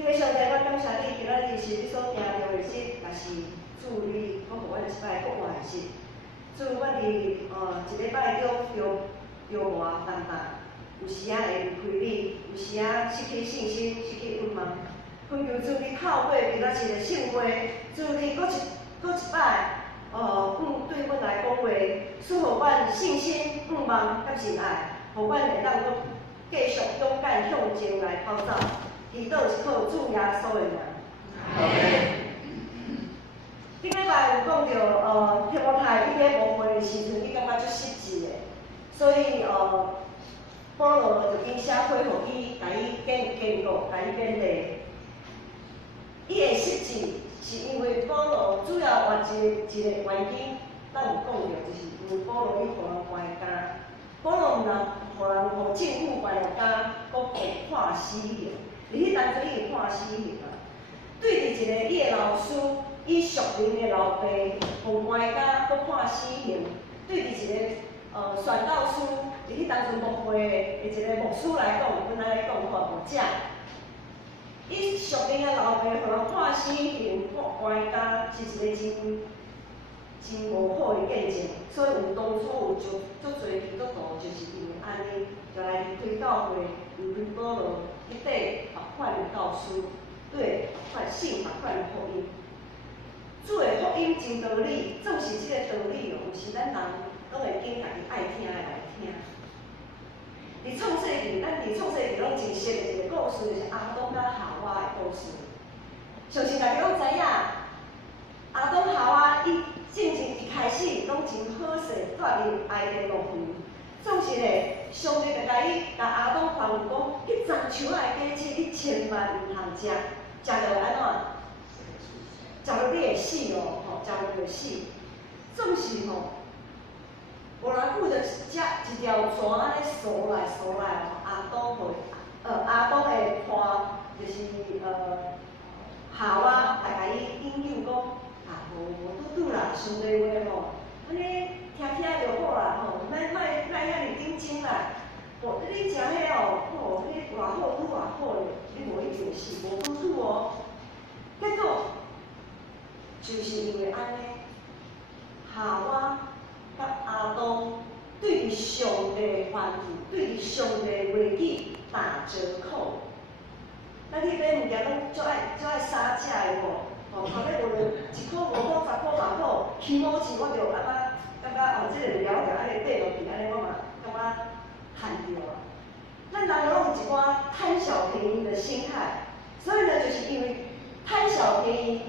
迄个上帝，我感谢你，今仔日是你所定着的日，也是主你，我互我一摆国外的日。主，我伫一礼拜中摇磨淡淡，有时仔会离开你，有时仔失去信心，失去愿望。恳求主你透过今仔日的圣话，主你搁一摆，对阮来讲话，赐互阮信心、愿望甲仁爱，互阮会当搁继续勇敢向前来跑走。祈祷是靠主耶稣的名。顶礼拜有讲到，提摩太你咧误会的时阵，你感觉足失志的，所以保罗就因写回互伊，甲伊坚固，甲伊勉励。伊会失志，是因为保罗主要一个原因，咱有讲到，就是因为保罗伊互人关家，保罗毋但互人互政府关家，搁被判死刑。伫迄当中，伊会判死刑啊！对伫一个伊的老师，伊属灵的老爸，互关家搁判死刑。对伫一个宣教师，伫迄当中牧会的一个牧师来讲，阮安尼讲看无正。伊属灵的老爸，互人判死刑、判关家，是一个真无好的见证。所以有当初有足侪基督徒，就是因为安尼，就来离开教会，离开保罗。迄块别款的教师，对别款信别款的福音。主的福音真道理，总是即个道理哦，毋是咱人拢会经家己爱听的来听。伫创世纪，咱伫创世纪拢真熟的一个故事，就是阿当甲夏娃的故事。相信大家拢知影，阿当夏娃伊进前一开始拢真好势，住入爱的乐园。总是咧，上帝就甲阿当吩咐讲，迄樟树仔的果子你千万毋通食，食着安怎？食着你会死哦，食着就会死。总是无偌久就食一条蛇安尼扫来阿当会看就是夏娃来甲伊引诱讲，无拄啦，上帝话安尼。听就好啦吼，莫遐尼紧张啦。你食迄迄偌好，愈偌好咧，你无一定是无拄哦。结果就是因为安尼，夏娃甲阿当对于上帝的吩咐，对于上帝的话语打折扣。咱去买物件拢足爱杀价的无？头尾无论1箍5箍10箍8箍，起码是我着安怎？感觉即个了着安尼爬落去，安尼我嘛感觉趁着啊。咱人拢有一寡贪小便宜的心态，所以呢，就是因为贪小便宜，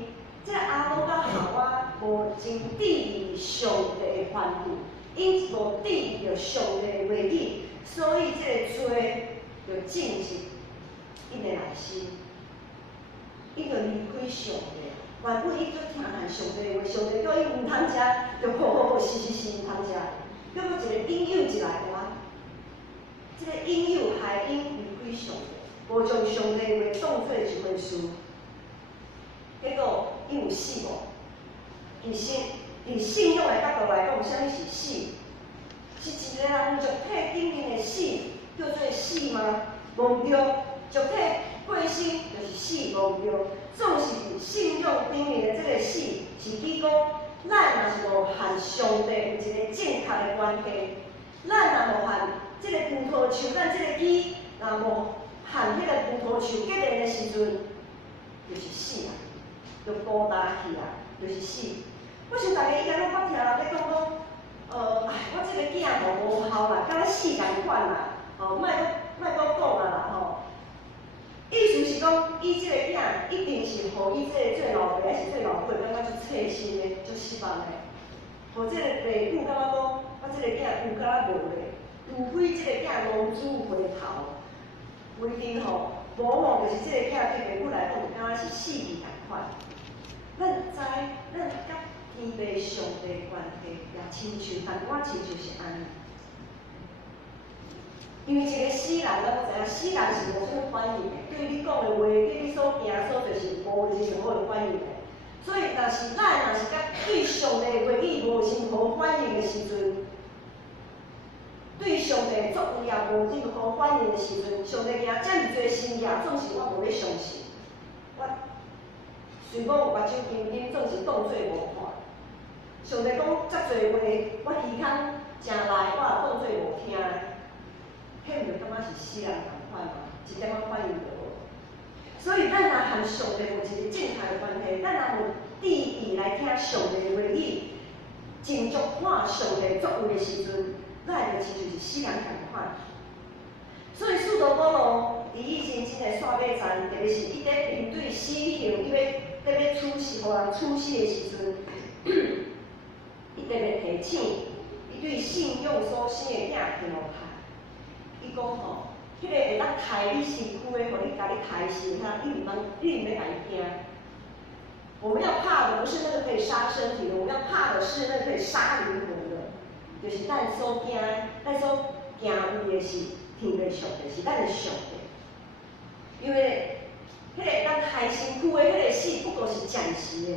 这个阿当甲夏娃无真注意上帝的吩咐，因无注意着上帝的话语，所以这个罪就进入因的内心，伊就离开上帝。原本伊做听从上帝的话，上帝叫伊毋通食，就好，是毋通食。结果一个引诱一来哇，这个引诱害因离开上帝，无将上帝的话当做一回事。结果伊有死无？其实，伫信仰的角度来讲，啥物是死？是一个人肉体顶面的死，叫做死吗？无对，肉体过身就是死，无对。总是信仰顶面的这个死，是指讲，咱若是无和上帝有一个正确的关系，咱若无和这个葡萄树，咱这个枝，若无和迄个葡萄树结连的时阵，就是死啊，就孤单去啊，就是死。我想大家应该拢捌听人咧讲讲，我这个囝无效啦，敢若死共款啦，莫讲啊啦吼。意思是讲，伊即个囝一定是互伊即个做老爸还是做老母，感觉足切心的，足失望的。互即个爸母感觉讲，我即个囝有敢若无咧，除非即个囝浪子回头，不一定吼，无吼就是即个囝对爸母来讲，敢若是死去共款。咱甲天父上帝的关系也亲像，但我亲像是安尼。因为一个死人，咱知影死人是无啥物反应的，对你讲的话，对你所行所做是无任何的反应的。所以，若是甲对上帝的话语无任何反应的时阵，对上帝的作为也无任何反应的时阵，上帝行遮尔多心意，总是我无咧相信。我随我有目睭金金，总是当做无看。上帝讲遮侪话，我耳孔诚来，我也当做无听。迄毋就感觉是死人同款嘛，一点仔反应都无。所以咱若和上帝有一个正常的关系，咱若有注意来听上帝的话语，静足看上帝作为的时阵，咱就亲像是死人同款。所以使徒保罗伫以前真个煞马站，特别是伊咧面对死刑，伊要处死，互人处死的时阵，伊特别提醒，伊对信仰所生的囝提摩太，伊讲吼，迄个会当杀你身躯的，互你家己杀身体，你毋要家己惊。我们要怕的不是那个可以杀身体的，我们要怕的是那个可以杀灵魂的，就是咱所惊，咱所惊畏的是天地上帝，是咱的上帝。因为迄个会当害身躯的迄个死，不过是暂时的。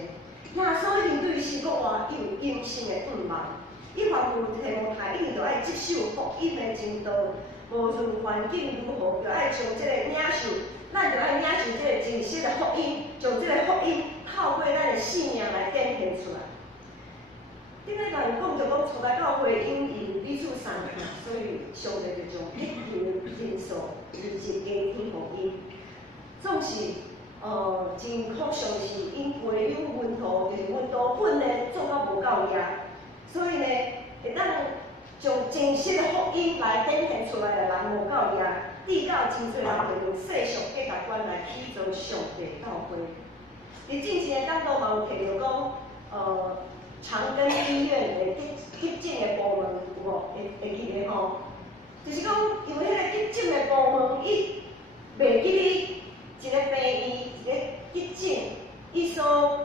耶稣一定对伊是讲话，伊有永生的盼望。伊吩咐提摩太，一定要爱接受福音的真道，无论环境如何，就爱将这个领受，咱就爱领受这个真实的福音，将这个福音透过咱的信仰来展现出来。顶个人讲就讲，初代教会因因彼此相听，所以上帝就将一群人数日日加添福音。总是真可惜的是，因培养温度就是温度粉呢做到无够力，所以呢会当将真实的福音来展现出来的人无够力，致到真侪人就用世俗价值观来起造上帝教会。伫之前的讲道嘛有提到讲，长庚医院的急诊的部门有无？会记得吼？就是讲，因为迄个急诊的部门，伊袂记你一个病院、一个急诊，伊所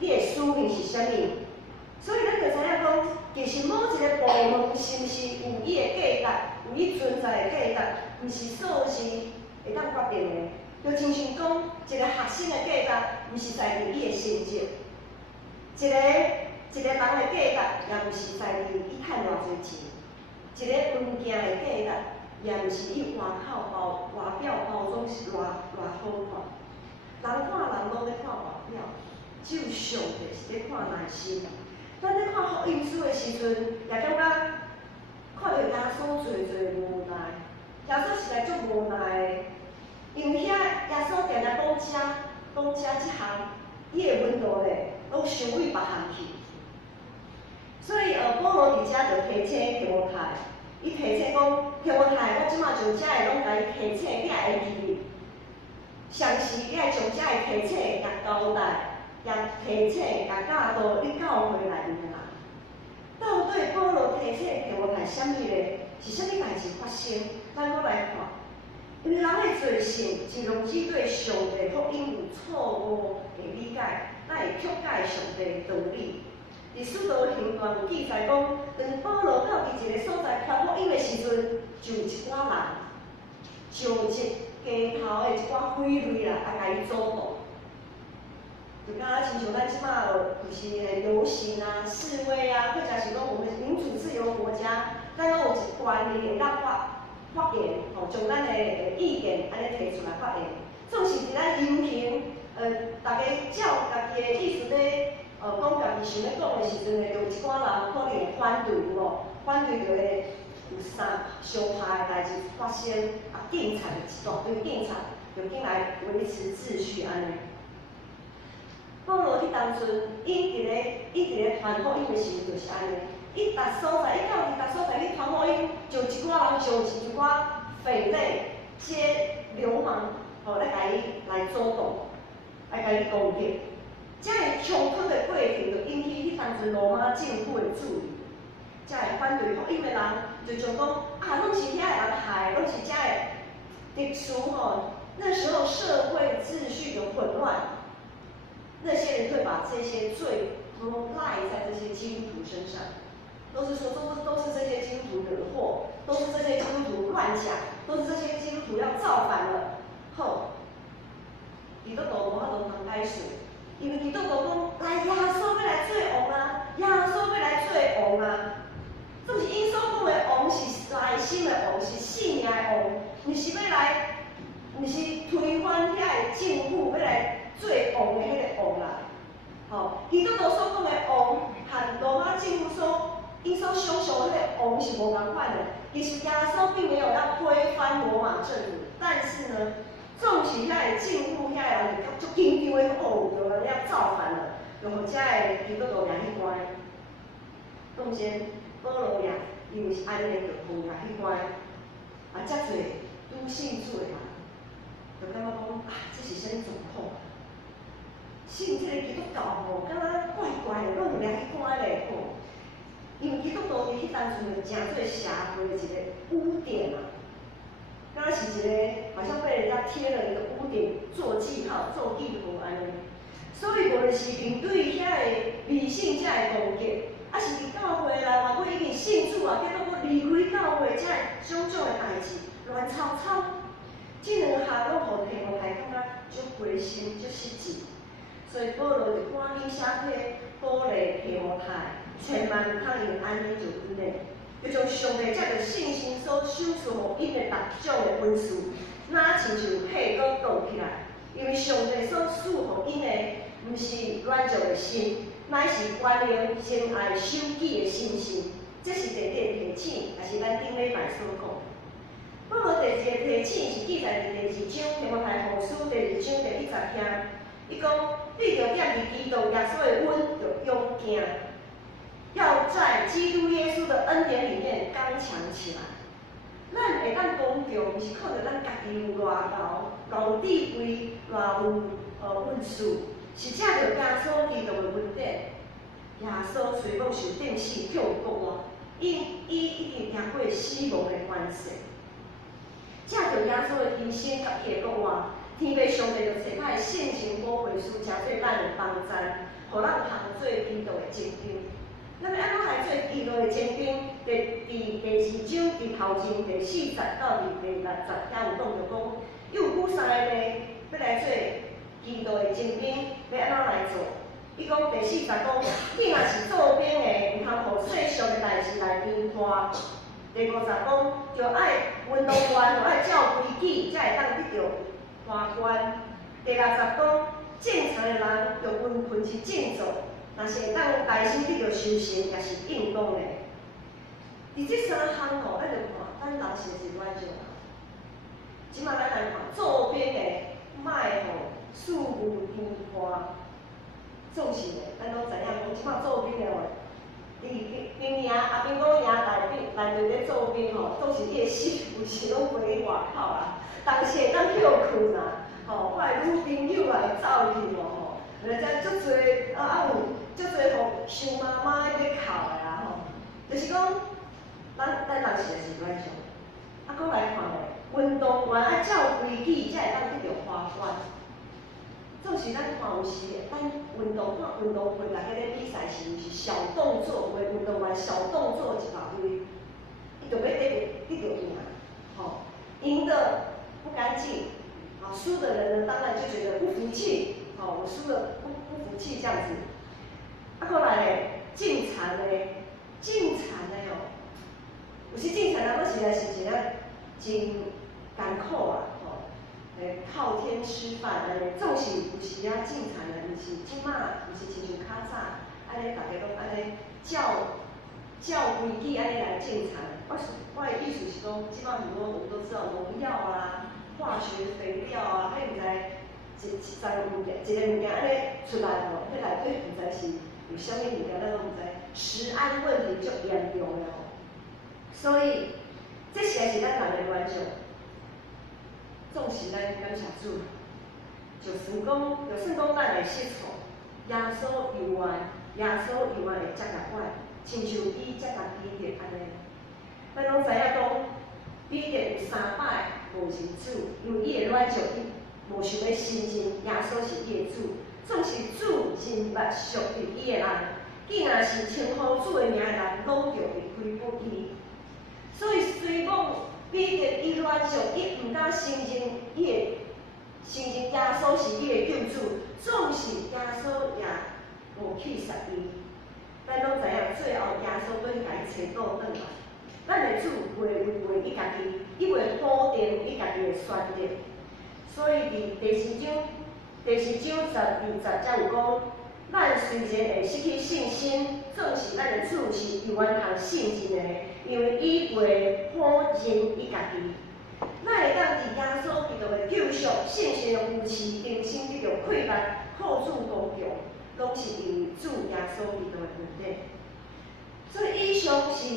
你的使命是啥物？所以咱就知影讲，其实某一个部门是毋是有伊的价值，有伊存在的价值，毋是数字会当决定的。就亲像讲，一个学生的价值，毋是在于伊的成绩，一个人的价值，也毋是在于伊趁偌济钱，一个物件的价值，也毋是伊外表包装是偌好看。人看人拢咧看外表，只有上帝是咧看内心。咱咧看福音书的时阵，也感觉看到耶稣侪无奈，耶稣实在足无奈的，因为遐耶稣定定讲遮即项，伊的温度咧，拢伤为别项去。所以保罗伫遮就提醒提摩太，伊提醒讲，提摩太，我即马从遮的拢甲你提醒，你也会记哩。上时你爱将遮的提醒也交代，也提醒也教导你教会内面的人。到底保罗提醒提摩太啥物咧？是啥物代志发生？咱搁来看。因为人的罪性，真容易对上帝福音有错误的理解，咱会曲解上帝的道理。伫使徒行传有记载讲，当保罗到伫一个所在传福音的时阵，就有一寡人召集街头的一寡匪类啦，来甲伊阻挡。就敢若亲像咱即马就是游行啊、示威啊，或者是讲我们民主自由国家，咱拢有一关人会当发言，将咱的意见安尼提出来发言。总是伫咱游行，大家照家己的意思咧，讲家己想要讲的时阵呢，就有一寡人可能会反对，有无？反对就会有相拍的代志发生，警察一大堆警察就进来维持秩序安尼。保罗迄当阵，伊伫咧传福音的时阵就是安尼，伊逐所在，伊到伫逐所在去传福音，就一寡人召集一寡匪类、这流氓，来甲伊来阻挡，来甲伊攻击。这个冲突的过程，就引起迄当阵罗马政府的注意。这个反对福音的人就讲拢是遐个人害，拢是遮个特殊那时候社会秩序的混乱。那些人会把这些罪都赖在这些基督徒身上，都是说都是这些基督徒惹祸，都是这些基督徒乱讲，都是这些基督徒要造反了。后，基督徒无法度通解释，因为基督徒讲，来耶稣要来做王啊，耶稣要来做王啊。就是因所讲的王是内心的王，是性命的王，毋是要来，毋是推翻遐个政府要来基督徒所讲的王，和罗马政府因所想象的那个王是无同款的。其实耶稣并没有要推翻罗马政府，但是呢，总是遐个政府遐个人就足紧张的，有人要造反了，就互遮个基督徒掠去关。当时保罗掠，因为是安尼，就互掠去关。遮侪拄信主的人，就感觉讲这是啥物状况？信这个基督教吼，敢若怪怪的，拢掠去关咧吼。因为基督徒伫迄当阵就诚做社会的一个污点嘛，敢若是一个好像被人家贴了一个污点做记号、做记号安尼。所以无论是面对遐个理性遮个攻击，啊是伫教会啦，或者已经信主啊，结果我离开教会遮种种的代志乱吵吵，这两项拢互提摩太感觉足灰心、足失志。所以保罗就赶紧写批鼓励提摩太，千万毋通用安尼就分咧，要将上帝遮着信心所赏赐互因的六种的本事，哪亲像火锅倒起来。因为上帝所赐互因的，毋是软弱的心，乃是关联真爱守己的心性。这是第一个提醒，也是咱顶礼拜所讲。保罗第二个提醒是记载伫第2章提摩太后书第2章第10篇。伊讲，你着踮伫基督耶稣的恩，着勇惊，要在基督耶稣的恩典里面刚强起来。咱会当讲着，毋是靠着咱家己有偌高智慧、偌有本事，是借着耶稣基督的恩典。耶稣虽讲受定死，却有国活，伊已经赢过死亡的关系。借着耶稣的牺牲甲伊的国活。天父上帝就找派圣神保惠师，诚做咱的帮赞，互咱通做基督的精兵。咱要安怎来做基督的精兵？第2章伫头前第40到第60遐有讲着讲，又有3个要来做基督的精兵，要安怎来做？伊讲第40讲，你若是做兵的，毋通互世俗的代志来牵拖。第50讲，就爱运动员，就爱照规矩，才会当得到花冠。第60讲，正常的人着温顺是正做，若是会当内心得到修行，也是应当的。伫这3项吼，咱就看，咱人是是软弱啊。即摆咱来看，做兵的莫吼事无颠拖，总是的，咱拢知影讲，即摆做兵的话，兵营阿兵哥营内面咧做兵吼，总是伊的死有时拢飞外口啦。当时会当休困啦，吼，我的女朋友也会走去吼，人家足侪有足侪互想妈妈咧哭的啦吼，就是讲，咱人是软弱，搁来看咧，运动员爱照规矩才会当得到花冠。总是咱看有时，咱看运动会大家咧比赛时，是小动作，有的运动员小动作一大堆，伊就要得到赢，吼，赢的不干净，啊，输的人呢，当然就觉得不服气，我输了不服气这样子。过来咧，进残咧，有时进残啊，我实在是真真艰苦啊，靠天吃饭安尼，总是有时啊进残的，毋是即马，毋是亲像较早，安尼大家拢安尼照规矩安尼来进残。我的意思是讲，即马很多我们都知道农药啊、化学肥料啊，还有一个物件安尼出来吼，迄内底毋知是有啥物物件，咱拢毋知，食安问题足严重的吼。所以，这些是咱人的软弱。总是咱感谢主，就算讲咱会失错，耶稣永远会接纳我，亲像伊接纳彼得安尼。咱拢知影讲，彼得有3摆无认主，因为伊的软弱，伊无想要信任耶稣是伊的主，总是主真捌属于伊的人，既然是称呼主的名的人，拢着会亏负伊。所以虽讲彼得伊软弱，伊毋敢承认耶稣是伊的救主，总是耶稣也无去杀伊。咱拢知影，最后耶稣对家己找倒转来。咱的主袂为伊家己，伊会否定伊家己的选择。所以伫第4章12节有讲，咱虽然会失去信心，总是咱的主是永远通信任的，因为伊袂否认伊家己。咱会当伫耶稣基督的救赎、信心的扶持、定心得到快乐、靠主高强，拢是因为主耶稣基督的恩典。所以以上是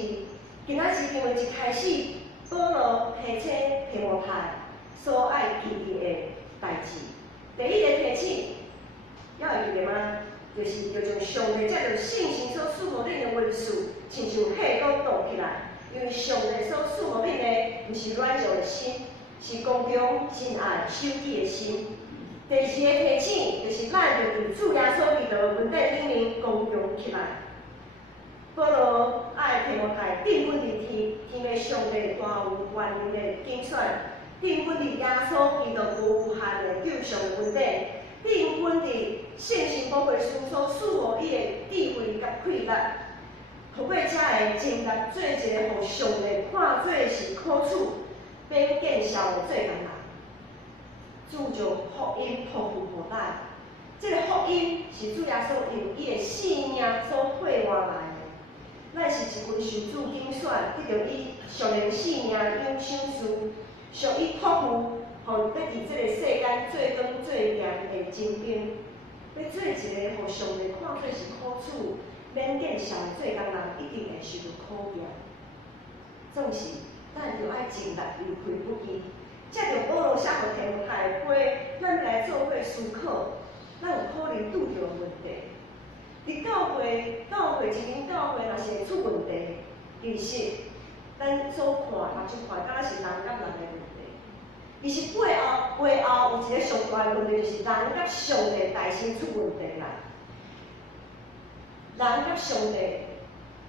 今仔日经文一开始，保罗提醒提摩太所爱记忆的代志。第一个提醒，要会记得吗？就是要将上帝借着信心所赐予恁的文字，亲像火锅倒起来。因为上帝所赐予恁的，毋是软弱的心，是刚强、真爱、守己的心。第二个提醒，就是咱要伫主耶稣基督的恩典里面刚强起来。保罗爱提摩太定稳伫天的上帝大有权能的拣选，定稳伫耶稣基督无限的救赎恩典，定稳伫信心宝贵书所赐予伊的智慧甲快乐，透过遮会尽力做一个互上帝看做是好处，并见效的做工人。主将福音托付互咱，这个福音是主耶稣用伊的性命所配换来的。咱是一份受主拣选，得到伊属灵性命养赏赐，属伊托付，互要伫这个世间做工做业的精兵，要做一个互上帝看做是好处、免见效的做工人，一定会受到考验。总是咱着爱尽力有亏不记，借着保罗写互提摩太的话，咱来做伙思考，咱有可能拄着问题。伫教会一间教会若是会出问题，其实咱所看就看敢若是人甲人的问题。其实背后有一个上大的问题，就是人甲上帝大心出问题啦。人甲上帝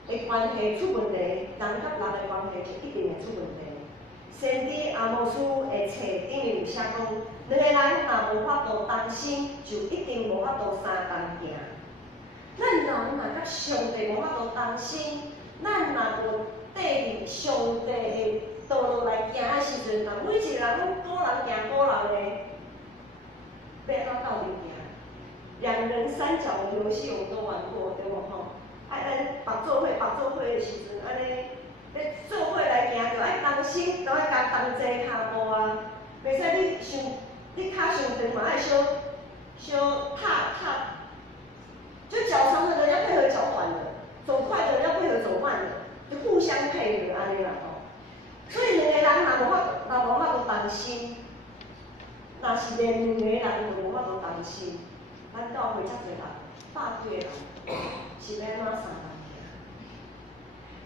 的关系出问题，人甲人的关系就一定会出问题。先知阿摩斯的册顶面有写讲，两个人若无法度同心，就一定无法度相同行。咱人若甲上帝无法度同心，咱若无缀入上帝的道路来行的时阵，若每一个人拢个人行个人的，要安怎斗阵行？两人三角的游戏我们都玩过，对无吼？咱合作伙的时阵，安尼要做伙来行，就爱同心，就爱共同齐骹步啊！袂使你骹伤长嘛，爱小踏。就脚长的人要配合脚短的，走快的人要配合走慢的，就互相配合安尼啦吼。所以两个人若无法度同心，若是连两个人都无法度同心，咱教会遮侪人，100几个人，是要安怎相同行？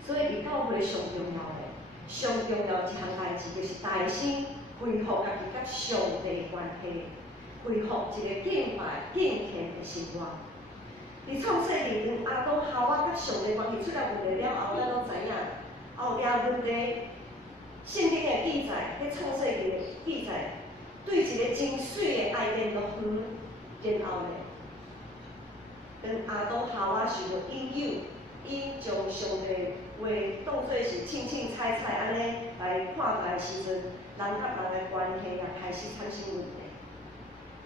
所以伫教会上重要一项代志，就是大心恢复家己甲上帝的关系，恢复一个敬拜敬虔的生活。伫创世纪，当亚当夏娃甲上帝关系出了问题了后，咱拢知影，后壁问题，圣经的记载，迄创世纪的记载，对一个真水的爱恋落远，然后呢，当亚当夏娃受到引诱，伊将上帝话当作是凊彩安尼来看待的时阵，人甲人的关系也开始产生问题。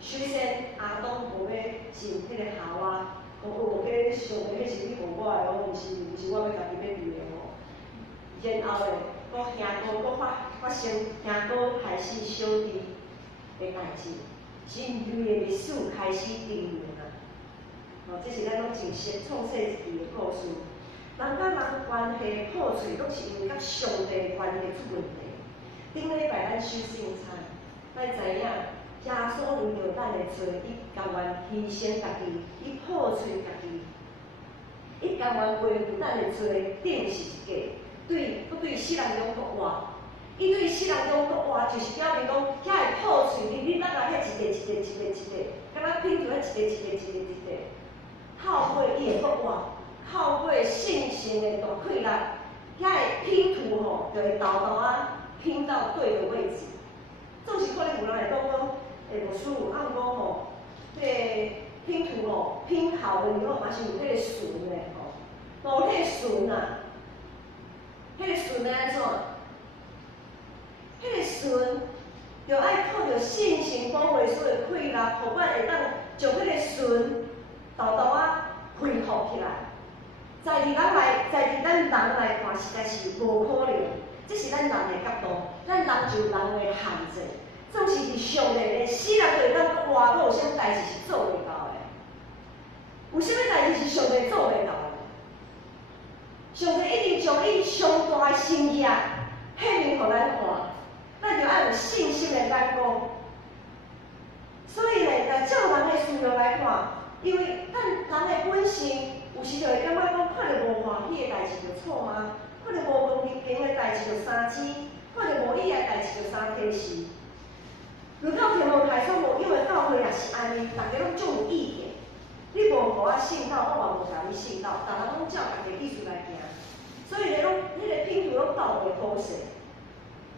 虽然亚当无要信迄个夏娃。迄上帝，迄是你互我的哦，毋是我要家己要离的哦。然后咧，兄哥发生兄哥害死小弟的代志，人类的历史开始定论啊。这是咱拢真实创世纪的故事。人甲人关系破碎，拢是因为甲上帝的关系出问题。顶礼拜咱守圣餐，咱知影。耶稣为着咱的罪，伊甘愿牺牲家己，伊破碎家己，伊甘愿背负咱的罪，顶是一个对世人中国话，伊对世人中国话，就是表明讲，遐会破碎你咱来遐一个，敢若拼出来一个，透过伊的国话，透过信心的大快乐，遐的拼图吼，就会豆豆啊拼到对的位置。总是可能有人会讲讲。无师傅，啊，毋过吼，迄个拼图吼拼好了以后，嘛是有迄个顺的吼，无迄个顺啊，迄个顺安怎？迄个顺，就爱靠着信心光辉所的快乐，互咱会当将迄个顺豆豆啊恢复起来。在伫咱人来看，实在是无可能。这是咱人的角度，咱人就人的限制。总是伫上帝的死人对咱活，阁有啥物代志是做袂到的？有啥物代志是上帝做袂到的？上帝一定将伊上大的心意显明互咱看，咱就要有信心的眼光。所以呢，照人的需要来看，因为咱人的本性。有时就会感觉讲，看到无欢喜的代志就错吗？看到无公平的代志就生气，看到无理的代志就生气时。如到天父台所无有的教会也是安尼，大家拢足有意见。你无互我信道，我嘛无甲你信道，大家拢照家己意思来行。所以咧，迄个拼图拢斗袂好势，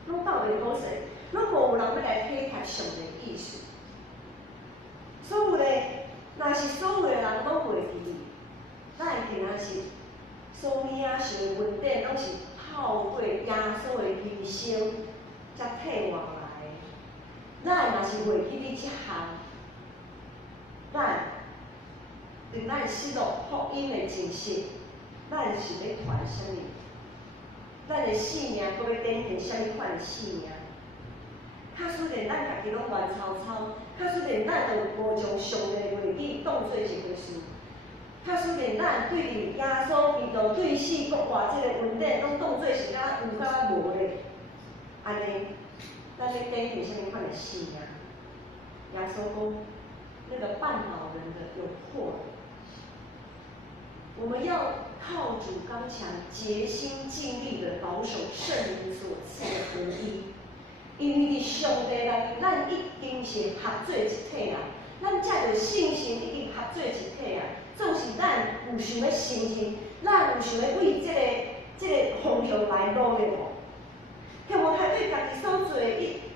拢斗袂好势，拢无有人要来体贴上帝的意思。所以咧，若是所有的人拢袂记。咱会定是所有啊，想的问题，拢是透过耶稣的牺牲才替换来的。咱若是袂记哩这项，咱对咱失落福音的真实，咱是要传啥物？咱的性命搁要展现啥物款的性命？假使连咱家己拢乱糟糟，假使连咱都无将上帝的话语当做一回事。假使连咱对于耶稣基督对死国活这个问题，拢当做是甲有甲无咧，安尼，咱要展现啥物款的信仰？耶稣讲，那个绊倒人的有祸了。我们要靠主刚强，竭心尽力的保守圣灵所赐的合一，因为伫上帝内，咱已经是合做一体啦，咱才有信心已经合做一体啊。总是咱有想要承认，咱有想要为这个方向来努力无？天无太对家己所做的，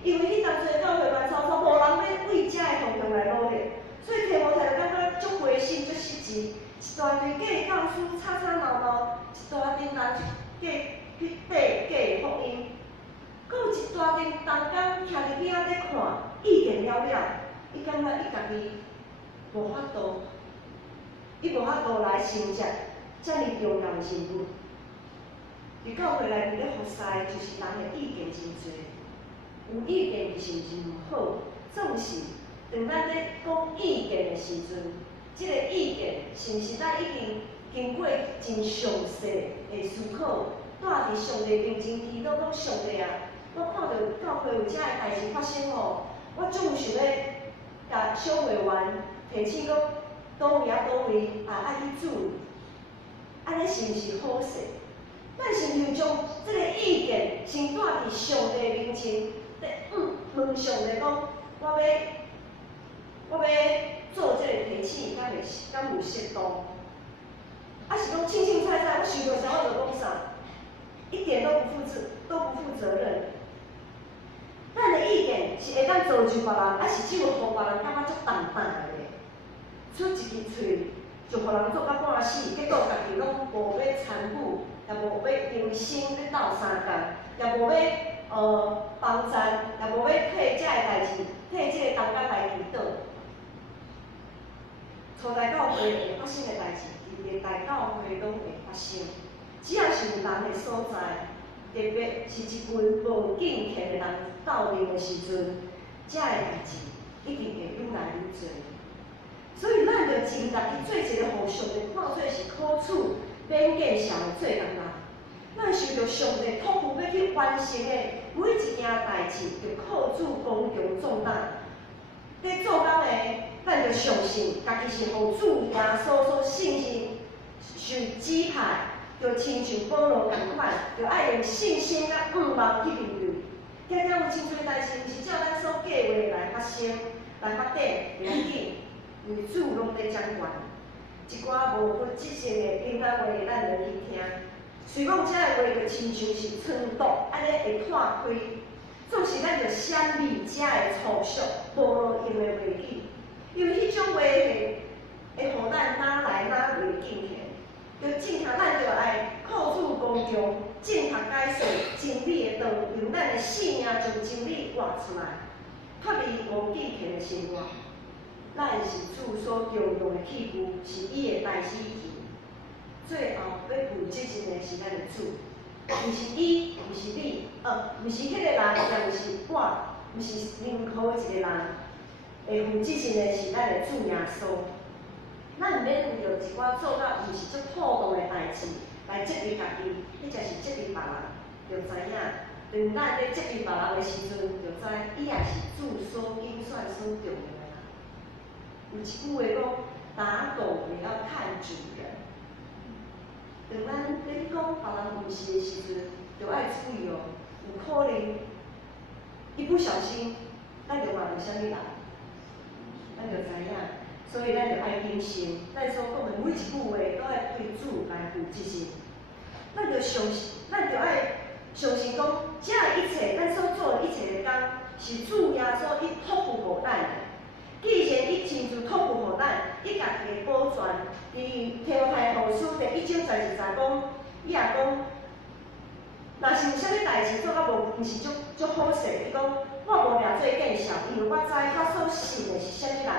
因为迄当阵教会乱糟糟，无人要为遮个方向来努力，所以天无太就感觉足灰心、足失志，一大堆假的教师吵吵闹闹，一大群人假去爬假的福音，阁有一大群同工徛伫边仔在看，意见了了，伊感觉伊家己无法度。伊无法度来承接遮尔重要的任务。伫教会内面咧服侍，就是人的意见真多，有意见是毋是毋好？总是当咱咧讲意见的时阵，即个意见是毋是咱已经过真详细的思考，带伫上帝面前祈祷讲上帝啊，我看到教会有遮个代志发生吼，我总想要甲小会员提醒讲。倒位爱去注意，安尼是毋是好势？咱是毋是将这个意见先带伫上帝面前，问上帝讲，我要做这个提醒，敢有适当？啊是讲清清菜菜，我想到啥我就讲啥，一点都不负责任。咱的意见是会当造就别人，还是只有互别人感觉足重担的？出一支喙就互人做到半死，结果家己拢无要参与，也无要用心要斗相共，也无要帮赞，也无要替遮个代志，替即个同工来祈祷。初代教会会发生的代志，历代教会拢会发生。只要是有人的所在，特别是一群无敬虔的人斗阵的时阵，遮个代志一定会愈来愈多。所以，咱着尽力去做一个互上帝看做是可处勉见上的做工人。咱受着上帝托付要去完成的每一件代志，着靠主公共重担。在做工的，咱着相信家己是互主耶稣所信心受指派，着亲像保罗同款，着爱用信心甲望去面对。常常有真侪代志，毋是照咱所计划来发生、来发展，袂要紧。为主拢在掌管，一寡无分即性的平淡话，咱就去听。虽讲遮个话就亲像是春毒，安尼会破开。总是咱着闪避遮个粗俗、无路用的话语，因为迄种话会互咱哪来哪袂敬虔。就正常咱着爱靠主公共，正确解说真理的道，用咱的性命将真理活出来，脱离无敬虔的生活。咱是主所叫用的器具，是伊的代志去。最后要负责任的是咱的主，毋是伊，毋是你，毋是迄个人，也毋是我，毋是任何一个人。会负责任的是咱的主耶稣。咱毋免为着一寡做到毋是足妥当的代志来责备家己，迄才是责备别人。就知影，当咱咧责备别人的时阵，就知伊也是主所拣选、所重用的人。有一句话讲，打狗也要看主人。当咱咧讲别人毋是的时阵，就要注意哦，有可能一不小心，咱就骂着啥物人，咱就知影。所以咱就爱谨慎，咱所讲的每一句话都要对主来负责任。咱就相信，咱就爱相信讲，这一切咱所做的一切的工，是主耶稣伊托付互咱的。既然伊亲自托付互咱，伊家己的保全，伫提摩太后书第1章12节讲，伊也讲，若是有啥物代志做甲毋是足好势，伊讲我无掠做见笑，因为我知我所信的是啥物人，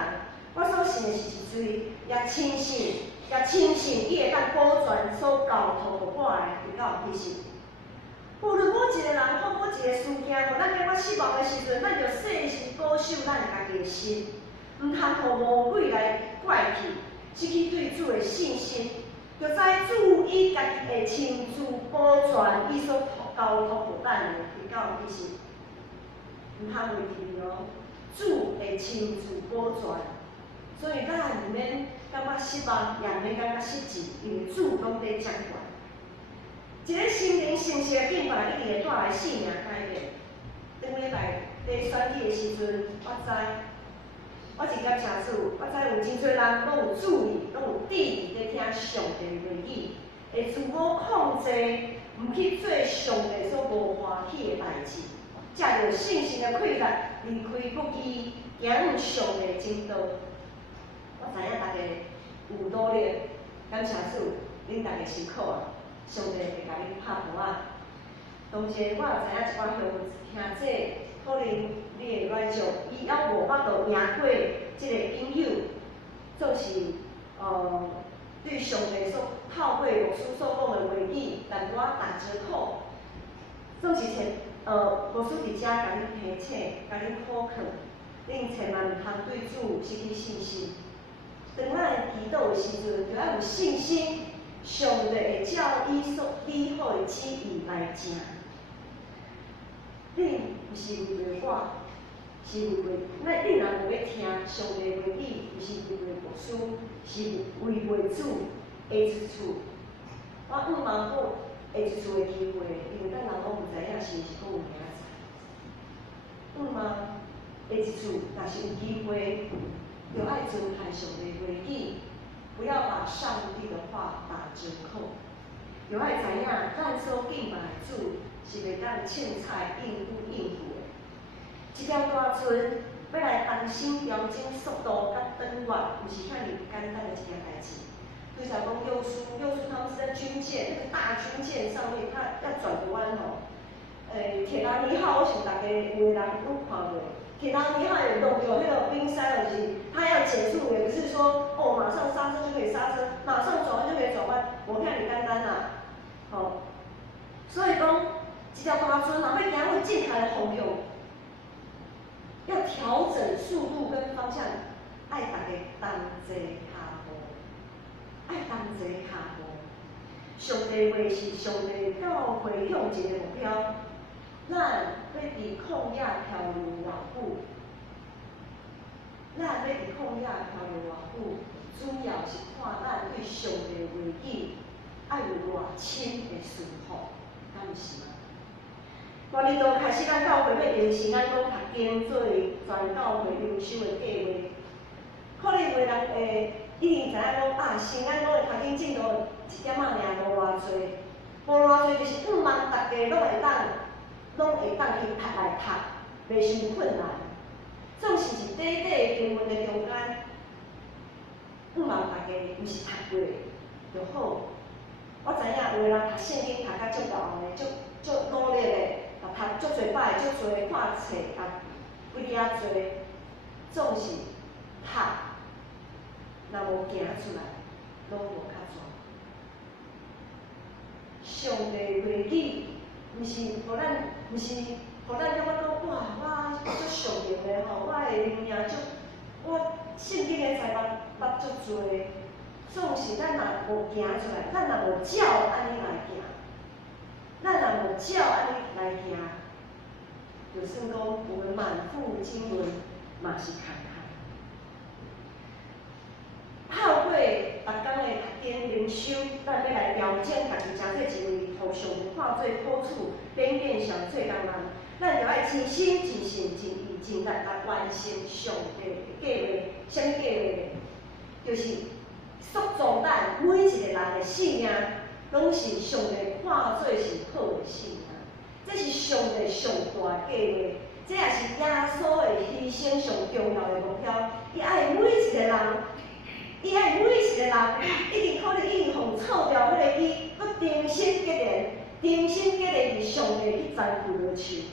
我所信的是一位也亲信，伊会当保全所交托互我的，直到其实。无论某一个人或某一个事件，互咱感觉失望的时阵，咱就细心保守咱家己的心，毋通互魔鬼来怪去，失去对主的信心。就知主伊家己会亲自保全伊所交托互咱的，直到其实。毋通袂记哦，主会亲自保全，所以咱也毋免感觉失望，也毋免感觉失志，因为主拢在掌管。一个心灵成熟的敬拜，一定会带来生命改变。当礼拜在选举的时阵，我真感谢主，我知有真侪人拢有注意，拢有注意在听上帝的话语，会自我控制，毋去做上帝所无欢喜的代志，借着信心的溃烂，离开国义，行向上帝的正道。我知影大家有努力，感谢主，恁大家辛苦啊！上帝会甲恁拍鼓啊！当时我也知影一寡兄弟，可能你会来做，伊还无法度赢过即个引诱，总是对上帝所透过牧师所讲的话语，淡薄仔打折扣，总是牧师伫遮甲恁提醒，甲恁考课，恁千万毋通对主失去信心。当咱祈祷的时阵，就要有信心。上帝会照伊所美好的旨意来行。恁毋是为着我，是恁若无要听上帝的话语，毋是为着牧师，是为主下一处。我毋茫讲下一处的机会，因为咱人拢毋知影是毋是讲有明仔载。毋茫下一处，若是有机会，就爱遵行上帝的话语。不要把上帝的话打折扣，就爱知影，咱所敬拜的主是袂当凊彩应付的。一条大船要来重新调整速度甲长远，毋是遐尔简单的一件代志。对像讲幼师他们是在军舰，那个大军舰上面，他要转个弯吼。铁达尼号，我想大家有的人拢看过。铁达尼号有那个冰山，就是它要减速，也不是说马上刹车就可以刹车，马上转弯就可以转弯，无遐尔简单啦。所以讲一条大船，若要行往正确的方向，要调整速度跟方向，爱大家同齐脚步，爱同齐脚步。上帝话是上帝教会向前的目标。咱要伫旷野漂流偌久？咱要伫旷野漂流偌久？主要是看咱对上帝的话语爱有偌深的顺服，敢毋是吗？大年度开始，咱教会要用新安讲读经作为全教会灵修的计划。可能有的人一定知影讲新安讲的读经进度1点仔尔，无偌济，无偌济就是毋茫大家拢会当去来读，袂伤困难。总是一短短的经文的中间，毋茫大家毋是读过就好。我知影有的人读圣经读甲足厚的，足努力的，也读足侪摆，足侪看册，读几啊侪，总是读，若无行出来，拢无较全。上帝话语，毋是互咱，毋是互咱感觉讲哇，我足上瘾的吼，我的灵命足，我圣经的才捌足多。总是咱若无行出来，咱若无照安尼来行，咱若无照安尼来行，就算讲我们满腹经纶嘛是空空。透过逐工的读经灵修，咱要来调整家己，诚做一位互上帝看做好处、变上做工人。咱就爱真心、真性、真意、真力来完成上帝的计划。什么计划呢？就是塑造咱每一个人的性命，拢是上帝看做是好的性命。这是上帝上大的计划，这也是耶稣的牺牲上重要的目标。伊爱每一个人。伊爱每一个人，一直可能已经互错掉迄个伊，搁重新结连，重新结连伫上帝去赞负落去。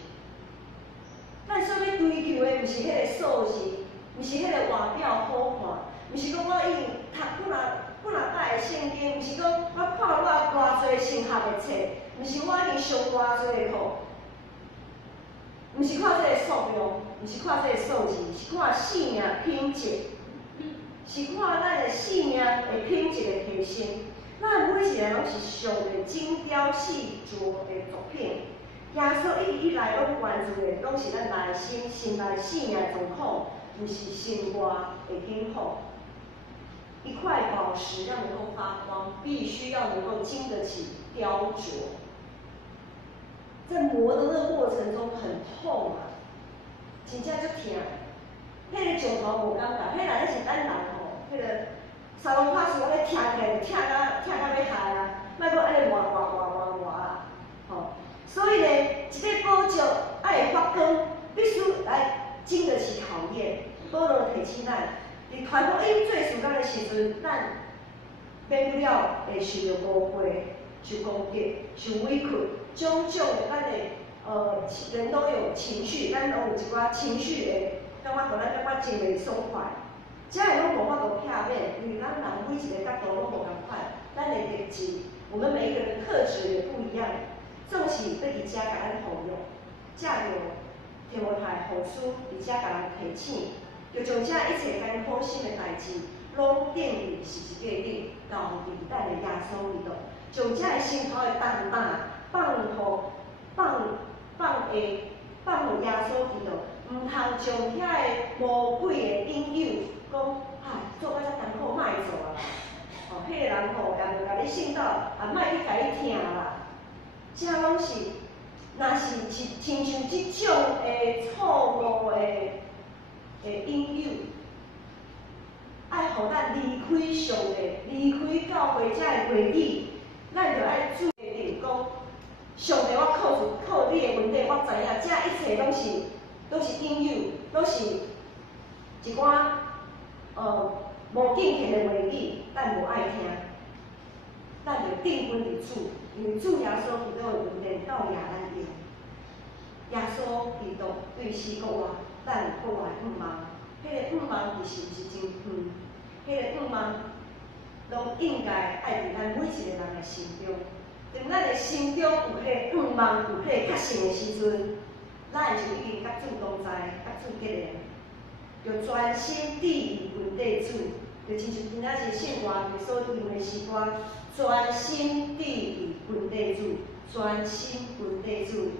咱所要追求的，毋是迄个数字，毋是迄个外表好看，毋是讲我已经读几若摆的圣经，毋是讲我看我偌侪神学的册，毋是我已经上偌侪的课，毋是看这个数量，毋是看这个数字，是看生命品质。是看咱的生命的品质的提升，咱每一个人拢是上帝精雕细琢的作品。耶稣一直以来拢关注的，拢是咱内心生命的状况，毋是生活的景况。一块宝石要能够发光，必须要能够经得起雕琢。在磨的那个过程中很痛啊，真正足痛。迄个上头无感觉，迄内底是咱人吼，迄个沙龙拍树，安尼疼起来就疼到要害啊，莫阁安尼磨啊，吼。所以呢，一个宝石爱会发光，必须来经得起考验。保罗提醒咱，伫传福音做事工的时阵，咱免不了会受到误会、受攻击、受委屈，种种的咱的人都有情绪，咱都有一寡情绪的。感觉互咱感觉真袂爽快，这个拢无法度避免，因为咱人每一个角度拢无共款，咱的特质，我们每一个人特质也不一样。总是要伫遮甲咱互用，借着提摩太后书伫遮甲咱提醒，就将这一切艰苦心的代志，拢定义是一个你交伫咱的耶稣基督，将这个心头的重担放互耶稣基督。毋通将遐个魔鬼的引诱，讲做到遮艰苦，莫做啊！迄个人吼也无甲你信道，也莫去甲伊听啦。这拢是，若是亲像即种错误的引诱，爱互咱离开上帝，离开教会遮个话语，咱就爱注意讲，上帝我靠你的问题，我知影，这一切都是引诱，都是一寡无敬虔的话语，咱无爱听，咱就定睛伫主，因为主耶稣基督的问题到亚咱用。耶稣基督对死国话，咱有国外毋茫，迄个毋茫其实毋是真远，迄个毋茫拢应该爱伫咱每一个人的心中。当咱的心中有迄个毋茫，有迄个确信的时阵，咱就已经甲主同在，甲主结连，就专心致意问题主，就亲像今仔日圣歌里所用的诗歌，专心致意问题主，专心问题主，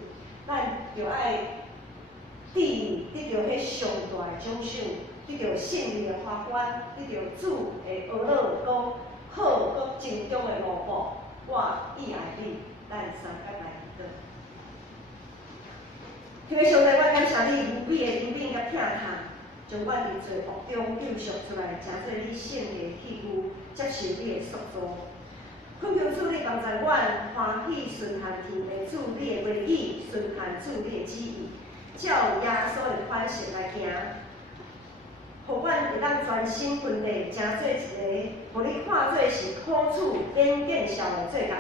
咱就爱致意得到迄上大的奖赏，得到胜利的花冠，得到主的讹乐讲好，搁正中的路步，我意爱你，咱三甲来祈祷。天父上帝，我感谢你无比的怜悯甲疼痛，将阮伫罪恶中救赎出来，诚做你圣的器具，接受你的塑造。恳求主你帮助阮，欢喜顺行天的主你的话语，顺行主你的旨意，照耶稣的款式来行，互阮会当专心分地，诚做一个，互你看做是好处、演见效的做工人。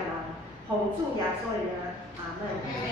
奉主耶稣的名，阿门。